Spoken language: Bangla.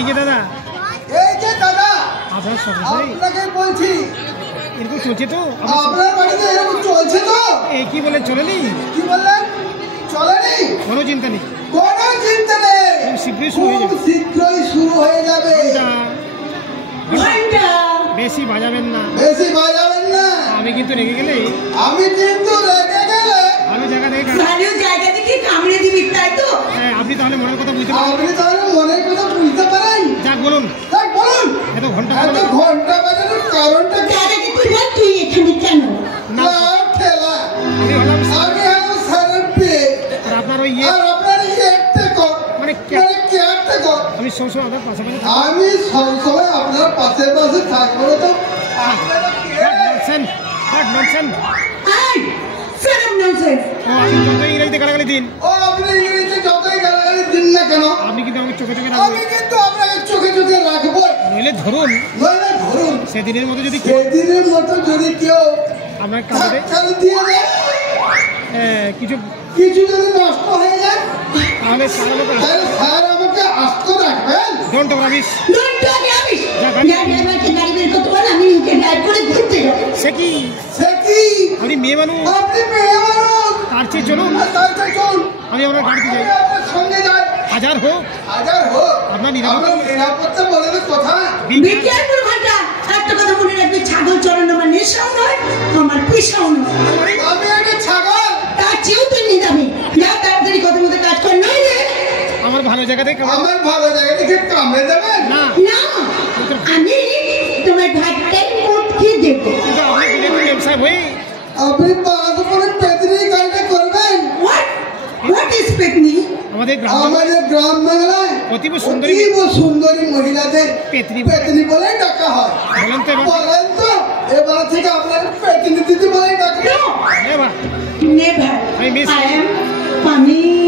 এই যে দাদা, আপনার আপনাকে বলছি এরকম চলছে তো? আপনার বাড়িতে এরকম চলছে তো? এই কি বলে চলেনি? কি বললেন? চলেনি? কোনো চিন্তা নেই, কোনো চিন্তা নেই, শীঘ্রই শুরু হয়ে যাবে। শীঘ্রই শুরু হয়ে যাবে। বেশি বাজাবেন না, বেশি বাজাবেন না। আমি কিন্তু রেগে গেলে আমি জায়গা থেকে কামড়ে দিবি, তাই তো? আপনি তাহলে মনের কথা বুঝতে পারেন। আপনি তাহলে মনের কথা বুঝতে পারেন। যাক বলুন, বলুন। এত ঘন্টা বাজানোর কারণটা তুই এখানে কেন? না, ঠেলা। আমি হলাম আমি হলাম সারের পেয়ে, আর আপনার ওই আর আপনার ইয়েতে কর, মানে কেয়ারটা কর। আমি সবসময় আপনার পাশাপাশি আমি সবসময় আপনার পাশে পাশে থাকবো না তো? আপনি যতই ইংরেজিতে গালাগালি দিন, আপনি ইংরেজিতে যতই গালাগালি দিন না কেন, আপনি কিন্তু আমাকে চোখে চোখে আমি রাখবেন। কিন্তু আপনাকে চোখে চোখে রাখবো। নইলে ধরুন ধরুন সেদিনের মতো যদি সেদিনের মতো যদি কেউ আপনার কাছে ধাক্কা দিয়ে দেয়, কিছু কিছু যদি নষ্ট হয়ে যায়, তাহলে তাহলে স্যার আমাকে আস্ত রাখবেন। Don't rubbish. সে কি আপনি মেয়ে মানুষ, আপনি মেয়ে মানুষ, তার চেয়ে চলুন আমি আপনার গাড়িতে যাই। আপনার সঙ্গে যাই, হাজার হোক আপনার নিরাপত্তা বলে কথা। ছাগল চড়ানো আমার নেশাও নয়, আমার পেশাও নয়। আমি একটা ছাগল, তার চেয়েও তুই নিদামি। যা তাড়াতাড়ি কথা মতো কাজ কর, নইলে আমার ভালো জায়গা থেকে আমার ভালো জায়গা থেকে কামড়ে দেবেন না। আমি তোমার ঘাটটাই মুটকে দেবো। কিন্তু আপনি দিলে তো ব্যবসায় হয়ে আপনি পাঁচ উপরে পেতনি কাজটা করবেন। What is পেতনি? আমাদের গ্রাম বাংলায় অতীব সুন্দরী মহিলাদের পেতনি বলে ডাকা হয়। বলেন তো এবার থেকে আপনার পেতনি দিদি বলে ডাকা। Never. I am Pami.